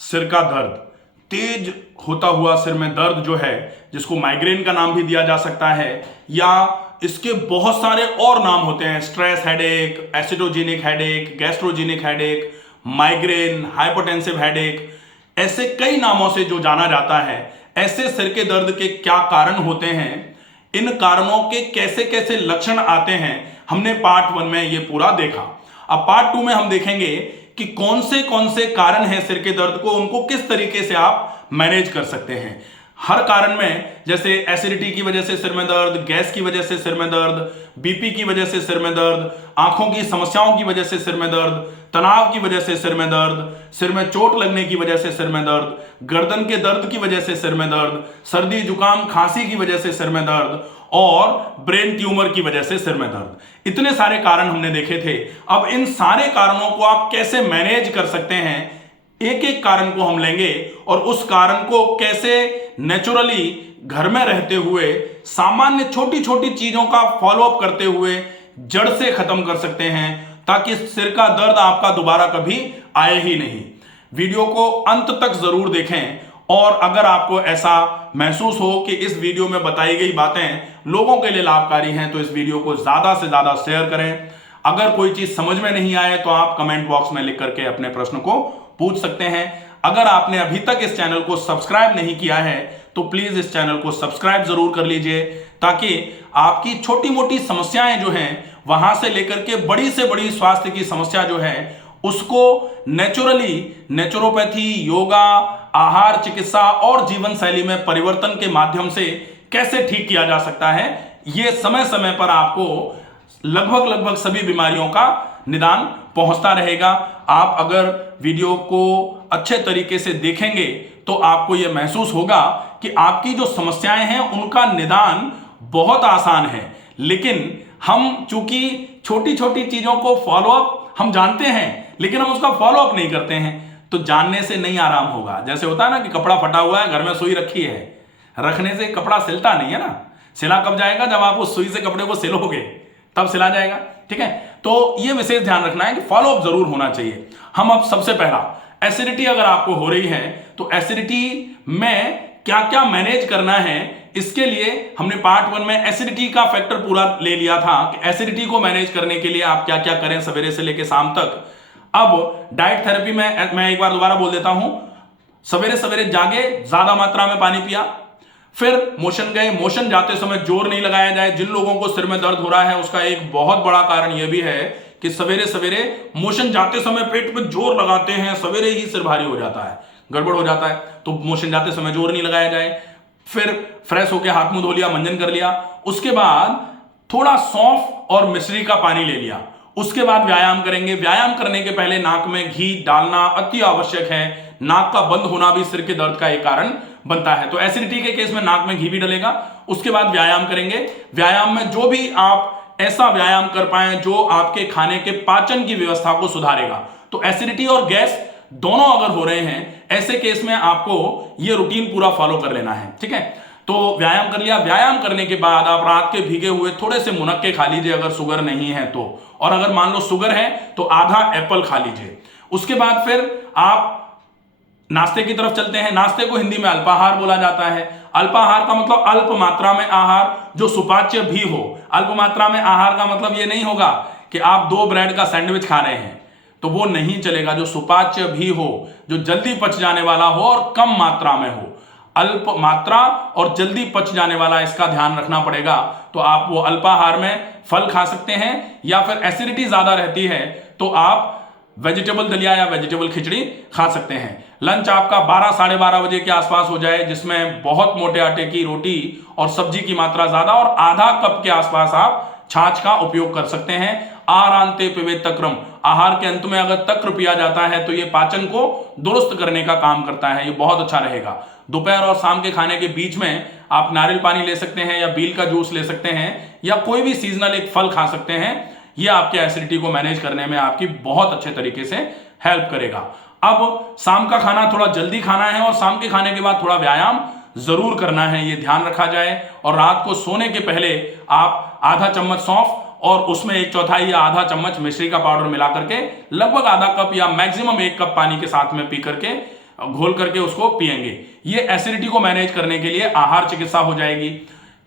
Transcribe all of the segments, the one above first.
सिर का दर्द, तेज होता हुआ सिर में दर्द जो है, जिसको माइग्रेन का नाम भी दिया जा सकता है, या इसके बहुत सारे और नाम होते हैं, stress headache, acidogenic headache, gastrogenic headache, migraine, hypotensive headache, ऐसे कई नामों से जो जाना जाता है। ऐसे सिर के दर्द के क्या कारण होते हैं, इन कारणों के कैसे कैसे लक्षण आते हैं, हमने पार्ट 1 में ये पूरा देखा। अब पार्ट 2 में हम देखेंगे कि कौन से कारण हैं सिर के दर्द को, उनको किस तरीके से आप मैनेज कर सकते हैं। हर कारण में, जैसे एसिडिटी की वजह से सिर में दर्द, गैस की वजह से सिर में दर्द, बीपी की वजह से सिर में दर्द, आंखों की समस्याओं की वजह से सिर में दर्द, तनाव की वजह से सिर में दर्द, सिर में चोट लगने की वजह से सिर में दर्द, गर्दन के दर्द की वजह से सिर में दर्द, सर्दी जुकाम खांसी की वजह से सिर में दर्द, और ब्रेन ट्यूमर की वजह से सिर में दर्द, इतने सारे कारण हमने देखे थे। अब इन सारे कारणों को आप कैसे मैनेज कर सकते हैं, एक एक कारण को हम लेंगे और उस कारण को कैसे नेचुरली घर में रहते हुए सामान्य छोटी छोटी चीजों का फॉलोअप करते हुए जड़ से खत्म कर सकते हैं, ताकि सिर का दर्द आपका दोबारा कभी आए ही नहीं। वीडियो को अंत तक जरूर देखें, और अगर आपको ऐसा महसूस हो कि इस वीडियो में बताई गई बातें लोगों के लिए लाभकारी हैं, तो इस वीडियो को ज्यादा से ज्यादा शेयर करें। अगर कोई चीज समझ में नहीं आए तो आप कमेंट बॉक्स में लिख करके अपने प्रश्न को पूछ सकते हैं। अगर आपने अभी तक इस चैनल को सब्सक्राइब नहीं किया है तो प्लीज इस चैनल को सब्सक्राइब जरूर कर लीजिए, ताकि आपकी छोटी मोटी समस्याएं जो हैं वहां से लेकर के बड़ी से बड़ी स्वास्थ्य की समस्या जो है उसको नेचुरली नेचुरोपैथी, योगा, आहार चिकित्सा और जीवन शैली में परिवर्तन के माध्यम से कैसे ठीक किया जा सकता है, यह समय समय पर आपको लगभग सभी बीमारियों का निदान पहुंचता रहेगा। आप अगर वीडियो को अच्छे तरीके से देखेंगे तो आपको यह महसूस होगा कि आपकी जो समस्याएं हैं उनका निदान बहुत आसान है, लेकिन हम चूंकि छोटी छोटी चीजों को फॉलोअप हम जानते हैं लेकिन हम उसका फॉलोअप नहीं करते हैं, तो जानने से नहीं आराम होगा। जैसे होता है ना कि कपड़ा फटा हुआ है, घर में सुई रखी है, रखने से कपड़ा सिलता नहीं है ना, सिला कब जाएगा, जब आप उस सुई से कपड़े को सिलोगे तब सिला जाएगा। ठीक है, तो ये विशेष ध्यान रखना है कि फॉलोअप जरूर होना चाहिए। हम अब सबसे पहला, एसिडिटी अगर आपको हो रही है तो एसिडिटी में क्या क्या मैनेज करना है, इसके लिए हमने पार्ट 1 में एसिडिटी का फैक्टर पूरा ले लिया था कि एसिडिटी को मैनेज करने के लिए आप क्या क्या करें सवेरे से लेकर शाम तक। अब डाइट थेरेपी में मैं एक बार दोबारा बोल देता हूं, सवेरे सवेरे जागे, ज्यादा मात्रा में पानी पिया, फिर मोशन गए, मोशन जाते समय जोर नहीं लगाया जाए। जिन लोगों को सिर में दर्द हो रहा है उसका एक बहुत बड़ा कारण यह भी है कि सवेरे सवेरे मोशन जाते समय पेट में जोर लगाते हैं, सवेरे ही सिर भारी हो जाता है, गड़बड़ हो जाता है, तो मोशन जाते समय जोर नहीं लगाया जाए। फिर फ्रेश होकर हाथ मुंह धो लिया, मंजन कर लिया, उसके बाद थोड़ा सौंफ और मिश्री का पानी ले लिया, उसके बाद व्यायाम करेंगे। व्यायाम करने के पहले नाक में घी डालना अति आवश्यक है। नाक का बंद होना भी सिर के दर्द का एक कारण बनता है, तो एसिडिटी के केस में नाक में घी भी डलेगा। उसके बाद व्यायाम करेंगे। व्यायाम में जो भी आप ऐसा व्यायाम कर पाए जो आपके खाने के पाचन की व्यवस्था को सुधारेगा, तो एसिडिटी और गैस दोनों अगर हो रहे हैं ऐसे केस में आपको यह रूटीन पूरा फॉलो कर लेना है। ठीक है, तो व्यायाम कर लिया। व्यायाम करने के बाद आप रात के भीगे हुए थोड़े से मुनक्के खा लीजिए अगर शुगर नहीं है तो, और अगर मान लो शुगर है तो आधा एप्पल खा लीजिए। उसके बाद फिर आप नाश्ते की तरफ चलते हैं। नाश्ते को हिंदी में अल्पाहार बोला जाता है। अल्पाहार का मतलब अल्प मात्रा में आहार जो सुपाच्य भी हो। अल्प मात्रा में आहार का मतलब यह नहीं होगा कि आप 2 ब्रेड का सैंडविच खा रहे हैं, तो वो नहीं चलेगा। जो सुपाच्य भी हो, जो जल्दी पच जाने वाला हो और कम मात्रा में हो। अल्प मात्रा और जल्दी पच जाने वाला, इसका ध्यान रखना पड़ेगा। तो आप वो अल्पाहार में फल खा सकते हैं, या फिर एसिडिटी ज्यादा रहती है तो आप वेजिटेबल दलिया या वेजिटेबल खिचड़ी खा सकते हैं। लंच आपका 12 साढ़े 12 बजे के आसपास हो जाए, जिसमें बहुत मोटे आटे की रोटी और सब्जी की मात्रा ज्यादा, और आधा कप के आसपास आप छाछ का उपयोग कर सकते हैं। आहारांते पिबेत तक्रम, आहार के अंत में अगर तक्र पिया जाता है तो यह पाचन को दुरुस्त करने का काम करता है, ये बहुत अच्छा रहेगा। दोपहर और शाम के खाने के बीच में आप नारियल पानी ले सकते हैं, या बील का जूस ले सकते हैं, या कोई भी सीजनल एक फल खा सकते हैं। यह आपके एसिडिटी को मैनेज करने में आपकी बहुत अच्छे तरीके से हेल्प करेगा। अब शाम का खाना थोड़ा जल्दी खाना है, और शाम के खाने के बाद थोड़ा व्यायाम जरूर करना है, यह ध्यान रखा जाए। और रात को सोने के पहले आप आधा चम्मच सौंफ और उसमें 1/4 या आधा चम्मच मिश्री का पाउडर मिला करके लगभग आधा कप या मैक्सिमम 1 कप पानी के साथ में पी करके घोल करके उसको पिएंगे। ये एसिडिटी को मैनेज करने के लिए आहार चिकित्सा हो जाएगी।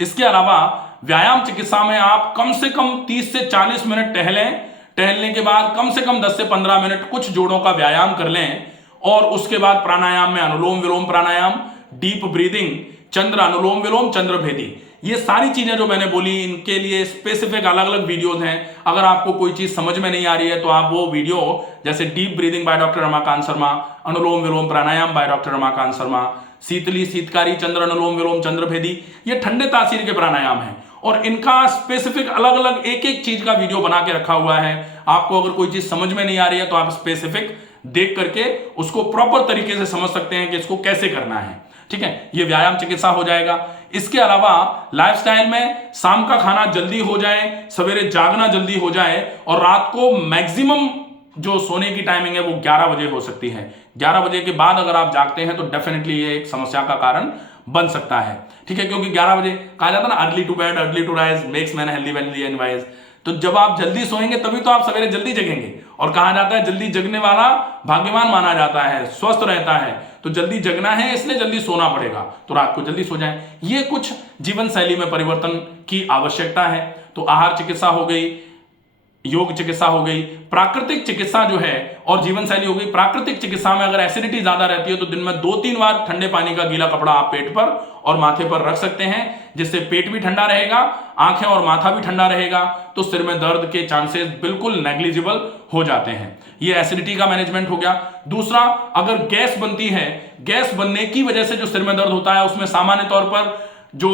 इसके अलावा व्यायाम चिकित्सा में आप कम से कम 30 से 40 मिनट टहलें, टहलने के बाद कम से कम 10 से 15 मिनट कुछ जोड़ों का व्यायाम कर लें, और उसके बाद प्राणायाम में अनुलोम विलोम प्राणायाम, डीप ब्रीदिंग, चंद्र अनुलोम विलोम, चंद्र भेदी, ये सारी चीजें जो मैंने बोली इनके लिए स्पेसिफिक अलग अलग वीडियोज हैं। अगर आपको कोई चीज समझ में नहीं आ रही है तो आप वो वीडियो, जैसे deep breathing by doctor Ramakant Sharma, Anulom Vilom pranayama by doctor Ramakant Sharma, Sheetali Sheetkari Chandra Anulom Vilom Chandra Bhedi, ये ठंडे तासीर के प्राणायाम है और इनका स्पेसिफिक अलग अलग एक एक चीज का वीडियो बना के रखा हुआ है। आपको अगर कोई चीज समझ में नहीं आ रही है तो आप स्पेसिफिक देख करके उसको प्रॉपर तरीके से समझ सकते हैं कि इसको कैसे करना है। ठीक है, ये व्यायाम चिकित्सा हो जाएगा। इसके अलावा लाइफस्टाइल में शाम का खाना जल्दी हो जाए, सवेरे जागना जल्दी हो जाए और रात को मैक्सिमम जो सोने की टाइमिंग है वो 11 बजे हो सकती है। 11 बजे के बाद अगर आप जागते हैं तो डेफिनेटली ये एक समस्या का कारण बन सकता है। ठीक है, क्योंकि 11 बजे कहा जाता है ना, early to bed early to rise makes man healthy wealthy and wise. तो जब आप जल्दी सोएंगे तभी तो आप सवेरे जल्दी जगेंगे, और कहा जाता है जल्दी जगने वाला भाग्यवान माना जाता है, स्वस्थ रहता है। तो जल्दी जगना है इसलिए जल्दी सोना पड़ेगा, तो रात को जल्दी सो जाएं। ये कुछ जीवन शैली में परिवर्तन की आवश्यकता है। तो आहार चिकित्सा हो गई, योग चिकित्सा हो गई, प्राकृतिक चिकित्सा जो है और जीवन शैली हो गई। प्राकृतिक चिकित्सा में अगर एसिडिटी ज्यादा रहती है तो दिन में 2-3 बार ठंडे पानी का गीला कपड़ा आप पेट पर और माथे पर रख सकते हैं, जिससे पेट भी ठंडा रहेगा, आंखें और माथा भी ठंडा रहेगा, तो सिर में दर्द के चांसेस बिल्कुल नेग्लिजिबल हो जाते हैं। ये एसिडिटी का मैनेजमेंट हो गया। दूसरा, अगर गैस बनती है, गैस बनने की वजह से जो सिर में दर्द होता है उसमें सामान्य तौर पर जो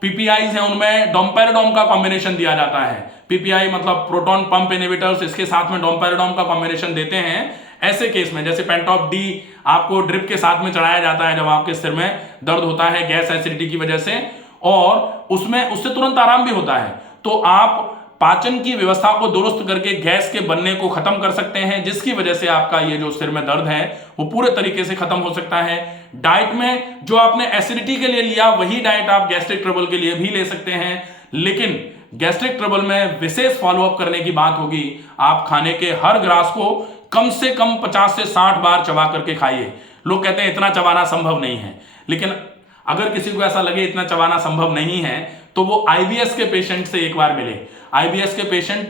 पीपीआईज हैं उनमें डोम्पेराडोम का कॉम्बिनेशन दिया जाता है। पीपीआई मतलब प्रोटॉन पंप इनहिबिटर्स, इसके साथ में डोम्पेराडोम का कॉम्बिनेशन देते हैं। ऐसे केस में जैसे पेंटॉप डी आपको ड्रिप के साथ में चढ़ाया जाता है जब आपके सिर में दर्द होता है गैस एसिडिटी की वजह से, और उसमें उससे तुरंत आराम भी होता है। तो आप पाचन की व्यवस्था को दुरुस्त करके गैस के बनने को खत्म कर सकते हैं, जिसकी वजह से आपका ये जो सिर में दर्द है वो पूरे तरीके से खत्म हो सकता है। डाइट में जो आपने एसिडिटी के लिए लिया वही डाइट आप गैस्ट्रिक ट्रबल के लिए भी ले सकते हैं, लेकिन गैस्ट्रिक ट्रबल में विशेष फॉलोअप करने की बात होगी। आप खाने के हर ग्रास को कम से कम 50 से 60 बार चबा करके खाइए। लोग कहते हैं इतना चबाना संभव नहीं है, लेकिन अगर किसी को ऐसा लगे इतना चबाना संभव नहीं है तो वो आईबीएस के पेशेंट से एक बार मिले। आईबीएस के पेशेंट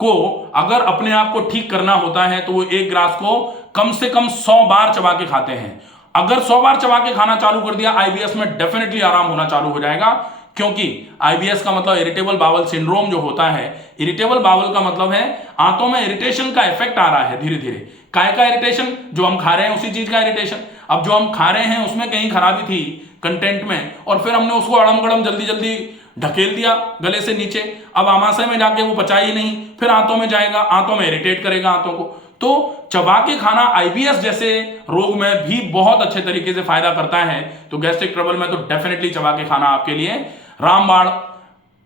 को अगर अपने आप को ठीक करना होता है तो वो एक ग्रास को कम से कम 100 बार चबा के खाते हैं। अगर 100 बार चबा के खाना चालू कर दिया, आईबीएस में डेफिनेटली आराम होना चालू हो जाएगा, क्योंकि आईबीएस का मतलब इरिटेबल बावल सिंड्रोम जो होता है। इरिटेबल बावल का मतलब है आंतों में इरिटेशन का इफेक्ट आ रहा है धीरे धीरे। काय का इरिटेशन? जो हम खा रहे हैं उसी चीज का इरिटेशन। अब जो हम खा रहे हैं उसमें कहीं खराबी थी कंटेंट में, और फिर हमने उसको अड़म गड़म जल्दी जल्दी ढकेल दिया गले से नीचे। अब आमाशय में जाके वो पचा ही नहीं, फिर आंतों में जाएगा, आंतों में इरिटेट करेगा आंतों को। तो चबा के खाना आईबीएस जैसे रोग में भी बहुत अच्छे तरीके से फायदा करता है। तो गैस्ट्रिक ट्रबल में तो डेफिनेटली चबा के खाना आपके लिए रामबाण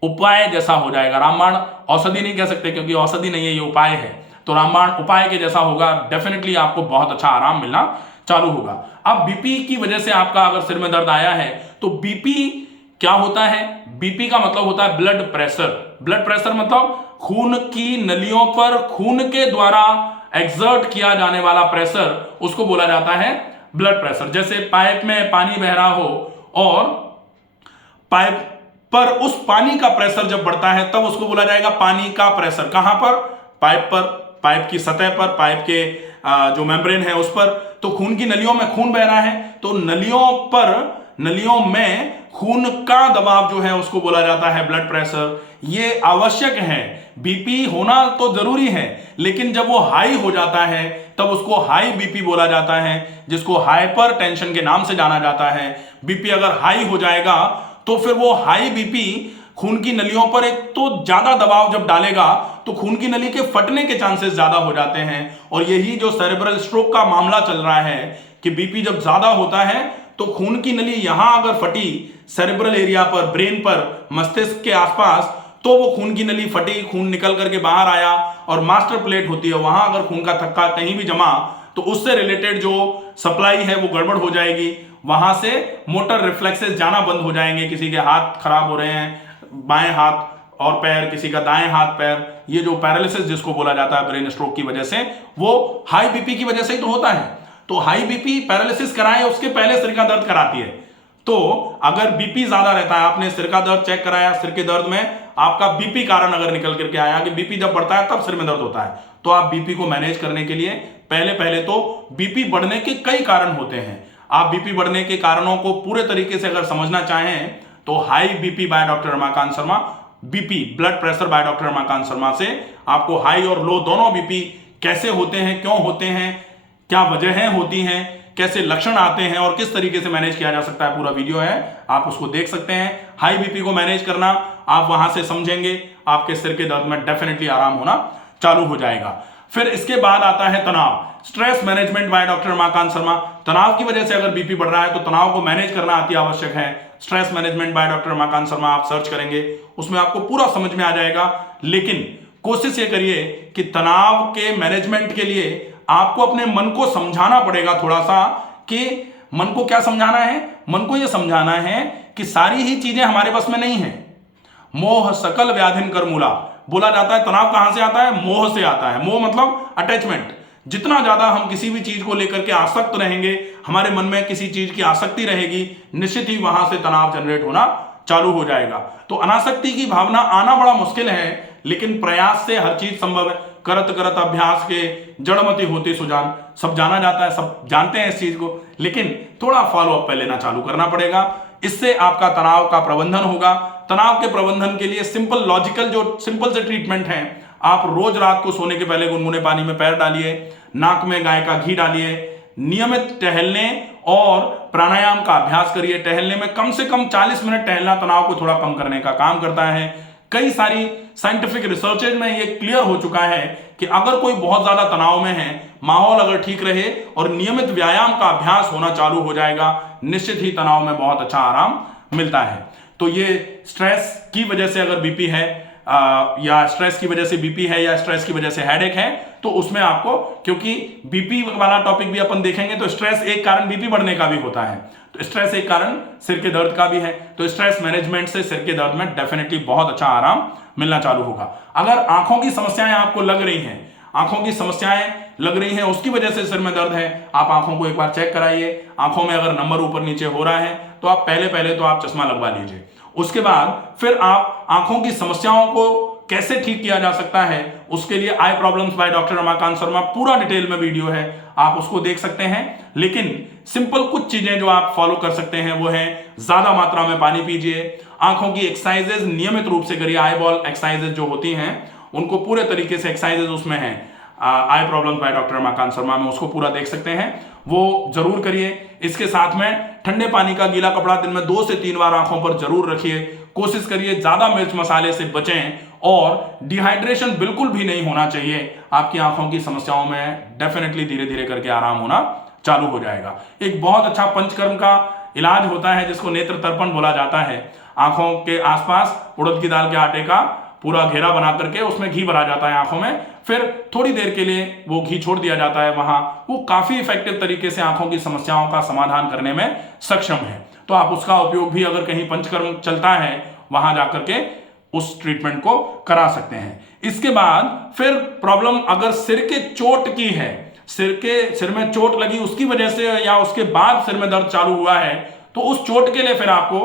उपाय जैसा हो जाएगा। रामबाण औषधि नहीं कह सकते क्योंकि औषधि नहीं है, ये उपाय है। तो रामबाण उपाय के जैसा होगा, डेफिनेटली आपको बहुत अच्छा आराम मिलना चालू होगा। अब बीपी की वजह से आपका अगर सिर में दर्द आया है तो बीपी क्या होता है? बीपी का मतलब होता है ब्लड प्रेशर। ब्लड प्रेशर मतलब खून की नलियों पर खून के द्वारा एक्सर्ट किया जाने वाला प्रेशर, उसको बोला जाता है ब्लड प्रेशर। जैसे पाइप में पानी बह रहा हो और पाइप पर उस पानी का प्रेशर जब बढ़ता है तब उसको बोला जाएगा पानी का प्रेशर। कहां पर? पाइप पर, पाइप की सतह पर, पाइप के जो मेम्ब्रेन है उस पर। तो खून की नलियों में खून बह रहा है तो नलियों में खून का दबाव जो है उसको बोला जाता है ब्लड प्रेशर। ये आवश्यक है, बीपी होना तो जरूरी है, लेकिन जब वो हाई हो जाता है तब उसको हाई बीपी बोला जाता है, जिसको हाइपर टेंशन के नाम से जाना जाता है। बीपी अगर हाई हो जाएगा तो फिर वो हाई बीपी खून की नलियों पर एक तो ज्यादा दबाव जब डालेगा तो खून की नली के फटने के चांसेस ज्यादा हो जाते हैं। और यही जो सेरेब्रल स्ट्रोक का मामला चल रहा है कि बीपी जब ज्यादा होता है तो खून की नली यहां अगर फटी सेरेब्रल एरिया पर, ब्रेन पर, मस्तिष्क के आसपास, तो वो खून की नली फटी, खून निकल करके बाहर आया और मास्टर प्लेट होती है वहां अगर खून का थक्का कहीं भी जमा तो उससे रिलेटेड जो सप्लाई है वो गड़बड़ हो जाएगी। वहां से मोटर रिफ्लेक्सेस जाना बंद हो जाएंगे। किसी के हाथ खराब हो रहे हैं, बाएं हाथ और पैर, किसी का दाएं हाथ पैर, ये जो पैरालिसिस जिसको बोला जाता है ब्रेन स्ट्रोक की वजह से, वो हाई बीपी की वजह से ही तो होता है। तो हाई बीपी पैरालिसिस कराए उसके पहले सिर का दर्द कराती है। तो अगर बीपी ज्यादा रहता है, आपने सिर का दर्द चेक कराया, सिर के दर्द में आपका बीपी कारण अगर निकल करके आया कि बीपी जब बढ़ता है तब सिर में दर्द होता है, तो आप बीपी को मैनेज करने के लिए पहले तो बीपी बढ़ने के कई कारण होते हैं। आप बीपी बढ़ने के कारणों को पूरे तरीके से अगर समझना चाहें तो high BP bye doctor Ramakant Sharma, BP blood pressure by doctor Ramakant Sharma से आपको हाई और लो दोनों बीपी कैसे होते हैं, क्यों होते हैं, क्या वजहें होती हैं, कैसे लक्षण आते हैं और किस तरीके से मैनेज किया जा सकता है, पूरा वीडियो है, आप उसको देख सकते हैं। हाई बीपी को मैनेज करना आप वहां से समझेंगे, आपके सिर के दर्द में डेफिनेटली आराम होना चालू हो जाएगा। फिर इसके बाद आता है तनाव, stress management by doctor Ramakant Sharma. तनाव की वजह से अगर बीपी बढ़ रहा है तो तनाव को मैनेज करना अति आवश्यक है। Stress management by doctor Ramakant Sharma आप सर्च करेंगे, उसमें आपको पूरा समझ में आ जाएगा। लेकिन कोशिश ये करिए कि तनाव के मैनेजमेंट के लिए आपको अपने मन को समझाना पड़ेगा थोड़ा सा, कि मन को क्या समझाना है, मन को यह समझाना है कि सारी ही चीजें हमारे बस में नहीं है। मोह सकल व्याधिन कर मूला बोला जाता है। तनाव कहां से आता है? मोह से आता है। मोह मतलब अटैचमेंट। जितना ज्यादा हम किसी भी चीज को लेकर के आसक्त रहेंगे, हमारे मन में किसी चीज की आसक्ति रहेगी, निश्चित ही वहां से तनाव जनरेट होना चालू हो जाएगा। तो अनासक्ति की भावना आना बड़ा मुश्किल है, लेकिन प्रयास से हर चीज संभव है। करत करत अभ्यास के जड़मति होती सुजान, सब जाना जाता है, सब जानते हैं इस चीज को, लेकिन थोड़ा फॉलो अप पे लेना चालू करना पड़ेगा। इससे आपका तनाव का प्रबंधन होगा। तनाव के प्रबंधन के लिए सिंपल लॉजिकल जो सिंपल से ट्रीटमेंट है, आप रोज रात को सोने के पहले गुनगुने पानी में पैर डालिए, नाक में गाय का घी डालिए, नियमित टहलने और प्राणायाम का अभ्यास करिए। टहलने में कम से कम 40 मिनट टहलना तनाव को थोड़ा कम करने का काम करता है। कई सारी साइंटिफिक रिसर्चेज में ये क्लियर हो चुका है कि अगर कोई बहुत ज्यादा तनाव में है, माहौल अगर ठीक रहे और नियमित व्यायाम का अभ्यास होना चालू हो जाएगा, निश्चित ही तनाव में बहुत अच्छा आराम मिलता है। तो ये स्ट्रेस की वजह से अगर बीपी है या स्ट्रेस की वजह से बीपी है या स्ट्रेस की वजह से हेडेक है, तो उसमें आपको, क्योंकि बीपी वाला टॉपिक भी अपन देखेंगे, तो स्ट्रेस एक कारण बीपी बढ़ने का भी होता है, तो स्ट्रेस एक कारण सिर के दर्द का भी है। तो स्ट्रेस मैनेजमेंट से सिर के दर्द में डेफिनेटली बहुत अच्छा आराम मिलना चालू होगा। अगर आंखों की समस्याएं आपको लग रही हैं, आंखों की समस्याएं लग रही हैं, उसकी वजह से सिर में दर्द है, आप आंखों को एक बार चेक कराइए। आंखों में अगर नंबर ऊपर नीचे हो रहा है तो आप पहले तो आप चश्मा लगवा लीजिए। उसके बाद फिर आप आंखों की समस्याओं को कैसे ठीक किया जा सकता है, उसके लिए eye problems by doctor Ramakant Sharma पूरा डिटेल में वीडियो है, आप उसको देख सकते हैं। लेकिन सिंपल कुछ चीजें जो आप फॉलो कर सकते हैं वो है, ज्यादा मात्रा में पानी पीजिए, आंखों की एक्सरसाइजेज नियमित रूप से करिए। आई बॉल एक्सरसाइजेज जो होती हैं उनको पूरे तरीके से एक्सरसाइजेज उसमें है eye problems by doctor Ramakant Sharma में, उसको पूरा देख सकते हैं, वो जरूर करिए। इसके साथ में ठंडे पानी का गीला कपड़ा दिन में 2 से 3 बार आंखों पर जरूर रखिए। कोशिश करिए ज्यादा मिर्च मसाले से बचें और डिहाइड्रेशन बिल्कुल भी नहीं होना चाहिए। आपकी आंखों की समस्याओं में डेफिनेटली धीरे धीरे करके आराम होना चालू हो जाएगा। एक बहुत अच्छा पंचकर्म का इलाज होता है जिसको नेत्र तर्पण बोला जाता है। आंखों के आसपास उड़द की दाल के आटे का पूरा घेरा बना करके उसमें घी भरा जाता है आंखों में, फिर थोड़ी देर के लिए वो घी छोड़ दिया जाता है वहां। वो काफी इफेक्टिव तरीके से आंखों की समस्याओं का समाधान करने में सक्षम है। तो आप उसका उपयोग भी अगर कहीं पंचकर्म चलता है वहां जाकर के उस ट्रीटमेंट को करा सकते हैं। इसके बाद फिर प्रॉब्लम अगर सिर के चोट की है, सिर में चोट लगी उसकी वजह से या उसके बाद सिर में दर्द चालू हुआ है, तो उस चोट के लिए फिर आपको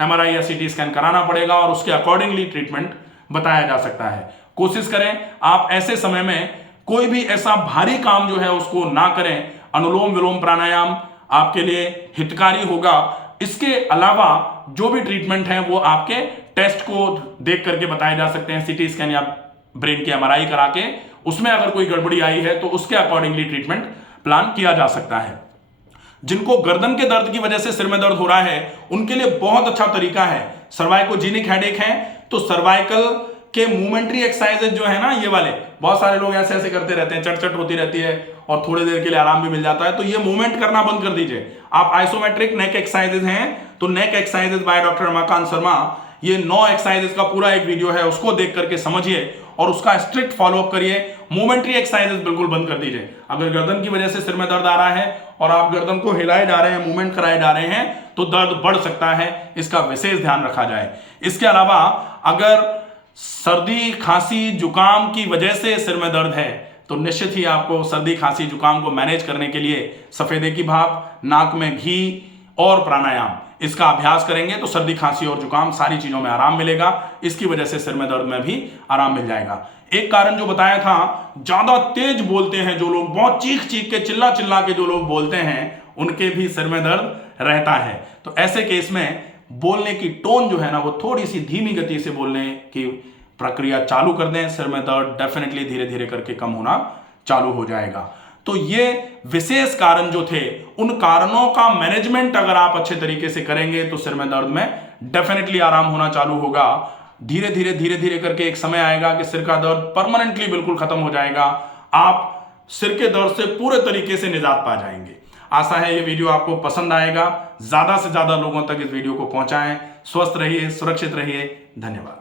MRI या CT स्कैन कराना पड़ेगा और उसके अकॉर्डिंगली ट्रीटमेंट बताया जा सकता है। कोशिश करें आप ऐसे समय में कोई भी ऐसा भारी काम जो है उसको ना करें। अनुलोम विलोम प्राणायाम आपके लिए हितकारी होगा। इसके अलावा जो भी ट्रीटमेंट है वो आपके टेस्ट को देख करके बताए जा सकते हैं, CT स्कैन या ब्रेन के MRI करा के, उसमें अगर कोई गड़बड़ी आई है तो उसके अकॉर्डिंगली ट्रीटमेंट प्लान किया जा सकता है। जिनको गर्दन के दर्द की वजह से सिर में दर्द हो रहा है उनके लिए बहुत अच्छा तरीका है, सर्वाइकोजेनिक हेडेक है तो सर्वाइकल के मूवमेंट्री एक्सरसाइजेज जो है ना, ये वाले बहुत सारे लोग ऐसे ऐसे करते रहते हैं, चट होती रहती है और थोड़ी देर के लिए आराम भी मिल जाता है, तो ये मूवमेंट करना बंद कर दीजिए। आप आइसोमेट्रिक नेक एक्सरसाइजेज हैं तो neck exercises by doctor Ramakant Sharma, ये 9 एक्सरसाइजेज का पूरा एक वीडियो है, उसको देख करके समझिए और उसका स्ट्रिक्ट फॉलोअप करिए। मूवमेंट्री एक्सरसाइजेज बिल्कुल बंद कर दीजिए। अगर गर्दन की वजह से सिर में दर्द आ रहा है और आप गर्दन को हिलाए जा रहे हैं, मूवमेंट कराए जा रहे हैं, तो दर्द बढ़ सकता है, इसका विशेष ध्यान रखा जाए। इसके अलावा अगर सर्दी खांसी जुकाम की वजह से सिर में दर्द है, तो निश्चित ही आपको सर्दी खांसी जुकाम को मैनेज करने के लिए सफेदे की भाप, नाक में घी और प्राणायाम, इसका अभ्यास करेंगे तो सर्दी खांसी और जुकाम सारी चीजों में आराम मिलेगा। इसकी वजह से सिर में दर्द में भी आराम मिल जाएगा। एक कारण जो बताया था, ज्यादा तेज बोलते हैं जो लोग, बहुत चीख चीख के चिल्ला चिल्ला के जो लोग बोलते हैं, उनके भी सिर में दर्द रहता है। तो ऐसे केस में बोलने की टोन जो है ना, वो थोड़ी सी धीमी गति से बोलने की प्रक्रिया चालू कर दें, सिर में दर्द डेफिनेटली धीरे धीरे करके कम होना चालू हो जाएगा। तो ये विशेष कारण जो थे, उन कारणों का मैनेजमेंट अगर आप अच्छे तरीके से करेंगे तो सिर में दर्द में डेफिनेटली आराम होना चालू होगा। धीरे धीरे करके एक समय आएगा कि सिर का दर्द परमानेंटली बिल्कुल खत्म हो जाएगा। आप सिर के दर्द से पूरे तरीके से निजात पा जाएंगे। आशा है ये वीडियो आपको पसंद आएगा। ज्यादा से ज्यादा लोगों तक इस वीडियो को पहुंचाएं। स्वस्थ रहिए, सुरक्षित रहिए। धन्यवाद।